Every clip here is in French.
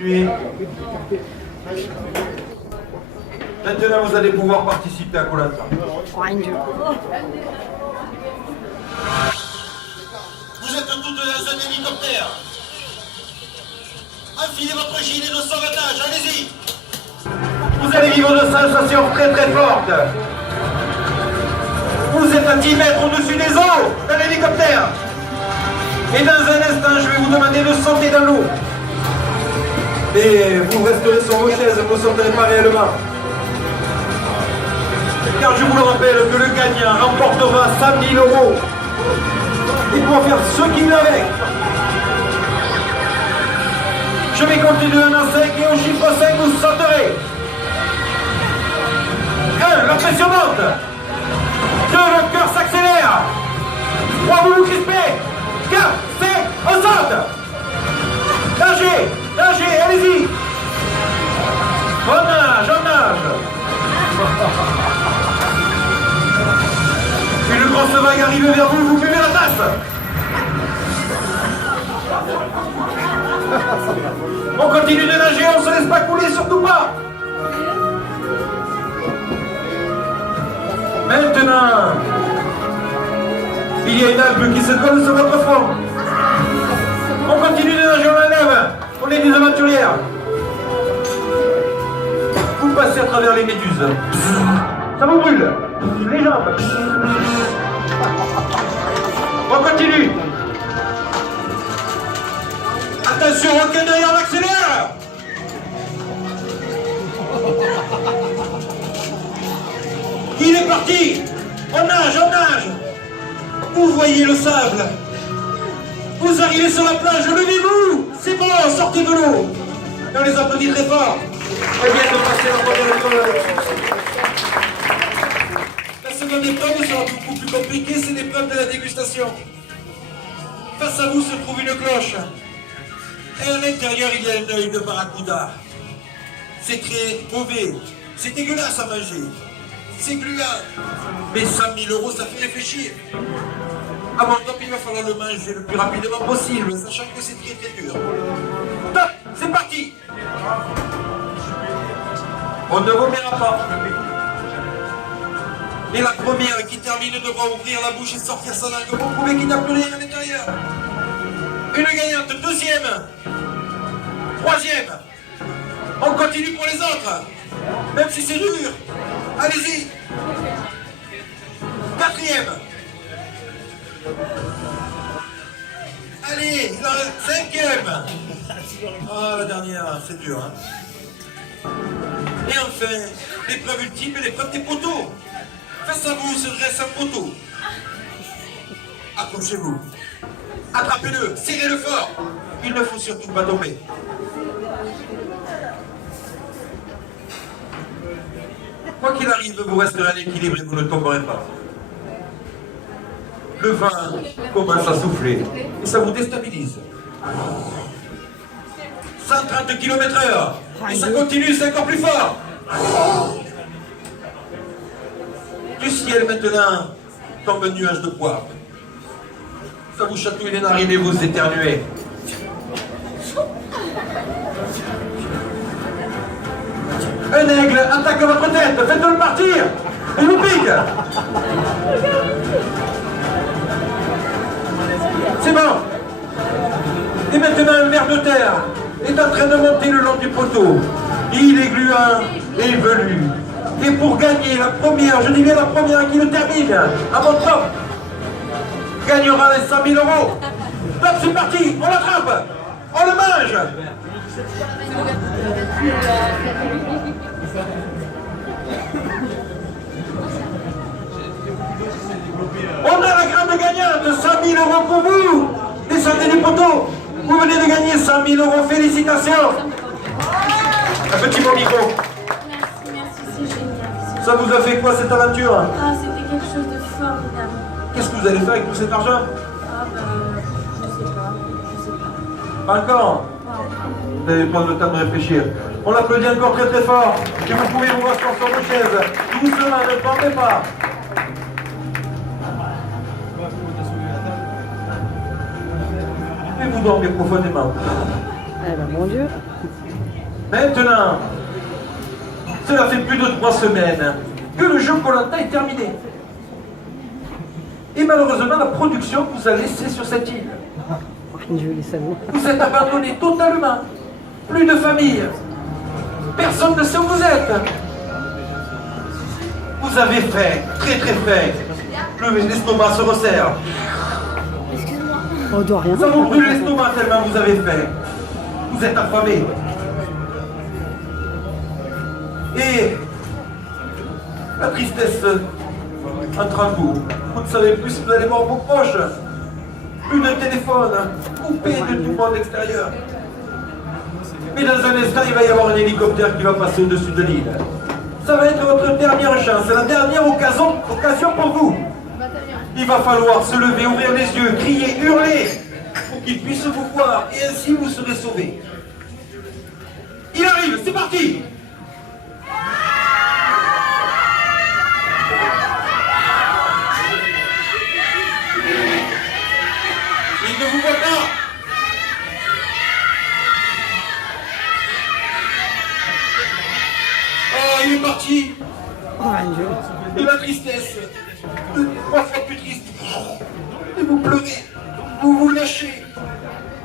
Oui. Maintenant, vous allez pouvoir participer à Koh Lanta. Vous êtes toutes dans un hélicoptère. Enfilez votre gilet de sauvetage, allez-y. Vous allez vivre de sensations très très fortes. Vous êtes à 10 mètres au-dessus des eaux dans l'hélicoptère. Et dans un instant, je vais vous demander de sauter dans l'eau. Et vous resterez sur vos chaises, vous ne sauterez pas réellement. Car je vous le rappelle que le gagnant remportera 100 000 €. Il pourra faire ce qu'il veut avec. Je vais compter de 1 à 5 et au chiffre 5 vous sauterez. 1, la pression monte. 2, le cœur s'accélère. 3, vous vous crispez. 4, 5, on saute. Nagez, nagez, allez-y. On nage, on nage. Une grosse vague arrive vers vous, vous buvez la tasse. On continue de nager, on ne se laisse pas couler, surtout pas. Maintenant, il y a une algue qui se colle sur votre front. On continue de nager, on l'enlève. On est des aventurières. Vous passez à travers les méduses. Ça vous brûle. Les jambes. On continue. Attention, requin derrière, on accélère. Il est parti. On nage, on nage. Vous voyez le sable. Vous arrivez sur la plage, levez-vous. C'est bon, sortez de l'eau. Et on les applaudit très fort. On vient de passer la première épreuve. La seconde épreuve sera beaucoup plus compliquée, c'est l'épreuve de la dégustation. Face à vous se trouve une cloche. Et à l'intérieur, il y a un œil de barracuda. C'est très mauvais. C'est dégueulasse à manger. C'est gluant. Mais 100 000 €, ça fait réfléchir. À mon top, il va falloir le manger le plus rapidement possible, sachant que c'est très très dur. Top, c'est parti. On ne vomira pas. Et la première qui termine devra ouvrir la bouche et sortir sa langue. Vous pouvez qu'il n'y a plus rien à l'intérieur. Une gagnante, deuxième. Troisième. On continue pour les autres. Même si c'est dur. Allez-y. Quatrième. Allez, il en reste cinquième. Ah, la dernière, c'est dur. Hein. Et enfin, l'épreuve ultime est l'épreuve des poteaux. Face à vous se dresse un poteau. Accrochez-vous. Attrapez-le, serrez-le fort. Il ne faut surtout pas tomber. Quoi qu'il arrive, vous resterez en équilibre et vous ne tomberez pas. Le vent commence à souffler et ça vous déstabilise. 130 km/h et ça continue, c'est encore plus fort. Du ciel maintenant tombe un nuage de poivre. Ça vous chatouille les narines et vous éternuez. Un aigle attaque votre tête, faites-le partir. Il vous pique. C'est bon. Et maintenant un ver de terre est en train de monter le long du poteau. Il est gluant et velu. Et pour gagner la première, je dis bien la première qui le termine, à mon top, gagnera les 100 000 €. Top, c'est parti, on l'attrape, on le mange. On a la grande gagnante, 100 000 € pour vous. Descendez du poteau, vous venez de gagner 100 000 €, félicitations. Un petit bon micro. Merci, c'est génial. Ça vous a fait quoi cette aventure? Ah, c'était quelque chose de formidable. Qu'est-ce que vous allez faire avec tout cet argent? Ah, je sais pas. Pas encore? Vous allez prendre le temps de réfléchir. On l'applaudit encore très très fort. Et vous pouvez vous rasseoir sur vos chaises. Doucement, ne pendez pas. Et vous dormez profondément. Eh ben, mon Dieu. Maintenant, cela fait plus de 3 semaines que le jeu Koh-Lanta est terminé. Et malheureusement, la production vous a laissé sur cette île. Vous êtes abandonné totalement. Plus de famille. Personne ne sait où vous êtes. Vous avez faim, très très faim. L'estomac se resserre. On doit rien. Ça vous brûle l'estomac tellement vous avez faim. Vous êtes affamé. Et la tristesse entre en vous. Vous ne savez plus si vous allez voir vos proches. Plus de téléphone, coupé de tout le monde extérieur. Mais dans un instant, il va y avoir un hélicoptère qui va passer au-dessus de l'île. Ça va être votre dernière chance, la dernière occasion pour vous. Il va falloir se lever, ouvrir les yeux, crier, hurler, pour qu'ils puissent vous voir, et ainsi vous serez sauvés. Il arrive, c'est parti! Il ne vous voit pas! Oh, il est parti! Oh mon Dieu. Et la tristesse, 3 fois plus triste. Et vous pleurez, vous vous lâchez.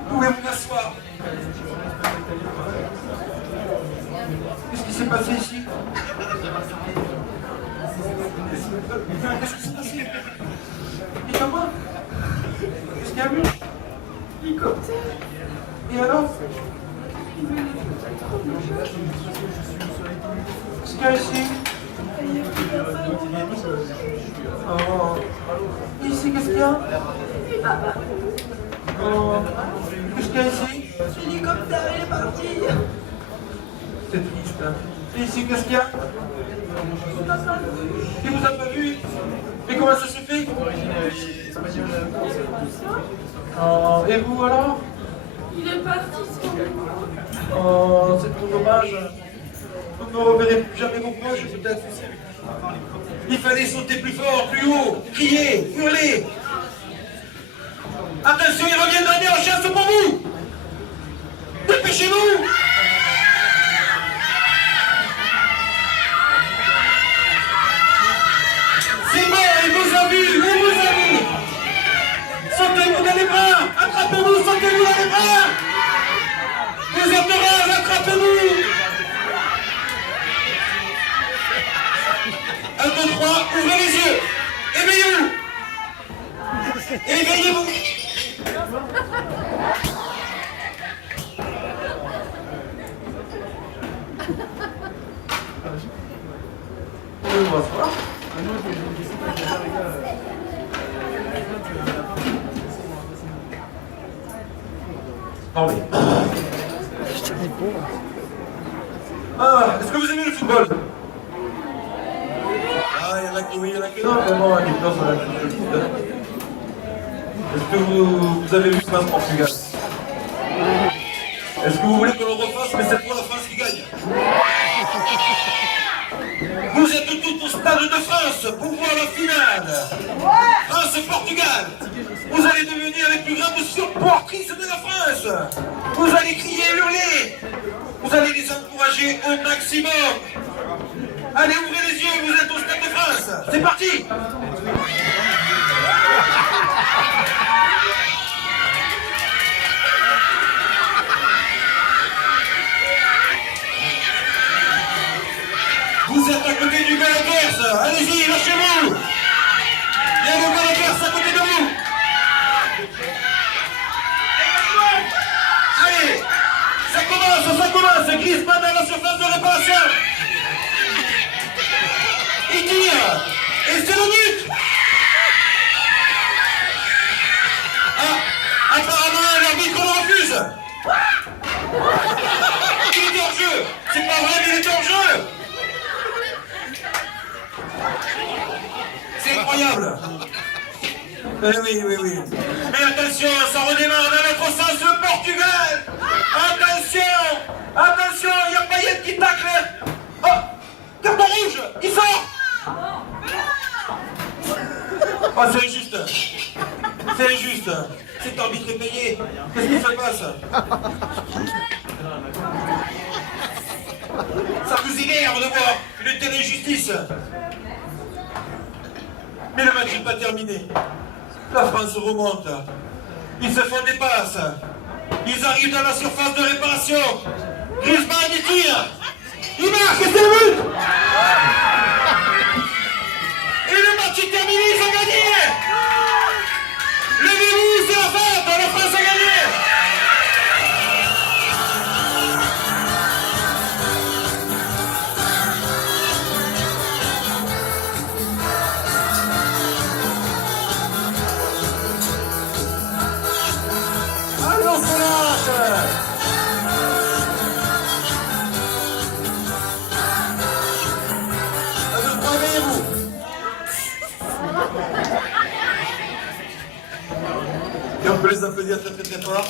Vous pouvez vous asseoir. Qu'est-ce qui s'est passé ici? Qu'est-ce qui s'est passé? Dites-moi. Qu'est-ce qu'il y a eu? Hélicoptère. Et alors? Qu'est-ce qu'il y a ici? Oh. Ici, qu'est-ce qu'il y a? Oh. Qu'est-ce qu'il y a ici? L'hélicoptère, il est parti. C'est triste. Hein. Et ici, qu'est-ce qu'il y a? Il vous a pas vu? Et comment ça se fait? Oh. Et vous alors? Il est parti, Oh, c'est trop dommage. Vous ne reverrez plus jamais vos proches, peut-être. Il fallait sauter plus fort, plus haut, crier, hurler. Attention, il revient dernière chance pour vous. Dépêchez-vous. C'est bon, il vous a vu, il vous a vu. Sautez-vous dans les bras, attrapez-vous, sautez-vous dans les bras. Vous êtes heureux, attrapez-vous. 1, 2, 3, ouvrez les yeux. Éveillez-vous. Éveillez-vous. On va se voir. Non mais... Ah, est-ce que vous aimez le football? Ah, il y en a qui oui, il y en a qui non, mais bon, il y a qui non, ça va être le foot. Est-ce que vous avez vu France-Portugal? Est-ce que vous voulez que l'on refasse, mais cette fois la France qui gagne? Vous êtes tous au stade de France pour voir la finale. France-Portugal. Vous allez devenir les plus grandes supportrices de la France. Vous allez crier, hurler. Vous allez les encourager au maximum. Allez, ouvrez les yeux, vous êtes au stade de France. C'est parti. Vous êtes à côté du Galactère. Allez-y, lâchez-vous. Il y a le Galactère à côté de vous. Allez, ça commence. Griezmann dans la surface de réparation. Il tire. Et c'est le but. Ah, apparemment, l'arbitre le refuse. Il est hors jeu. C'est pas vrai, mais il est hors jeu. C'est incroyable. Oui. Mais attention, ça redémarre dans notre sens, le Portugal. Attention, il y a Payet qui tacle. Oh, carton rouge, il sort. Oh, c'est injuste. Cet arbitre est payé. Qu'est-ce qui se passe? vous énerve de voir une telle injustice. Mais le match n'est pas terminé. La France remonte. Ils se font des passes. Ils arrivent dans la surface de réparation. Griezmann, il tire. Il marque et c'est le but. Et le match est terminé, ils ont gagné. Levez-vous, c'est la fête, la France a gagné. Allons, Solange. Réveillez-vous. Et on peut les applaudir très très très fort.